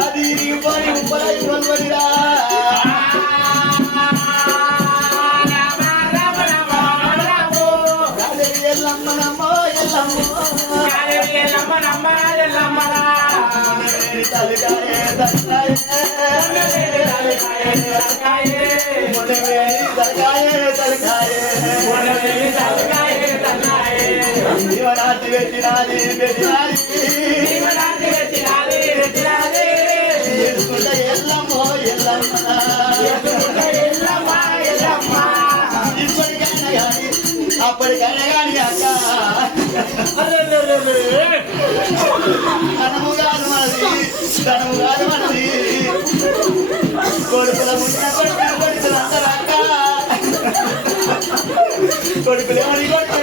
అది ఇరిగిపోయి ఉప్పలై కొనుగొనిరా ఎల్లమ్మనమ్మో ఎల్లమ్మ తలకాయే జీవనాటి పెట్టినాది ఎల్లమ్మో ఎల్లమ్మ ఇప్పటికైనా కానీ అప్పటికైనా కానీ అక్క ధనము కాదు మనది కొడుకుల ముందు కొడుకులు అందరూ అక్క కొడుకులేమని కొడుకు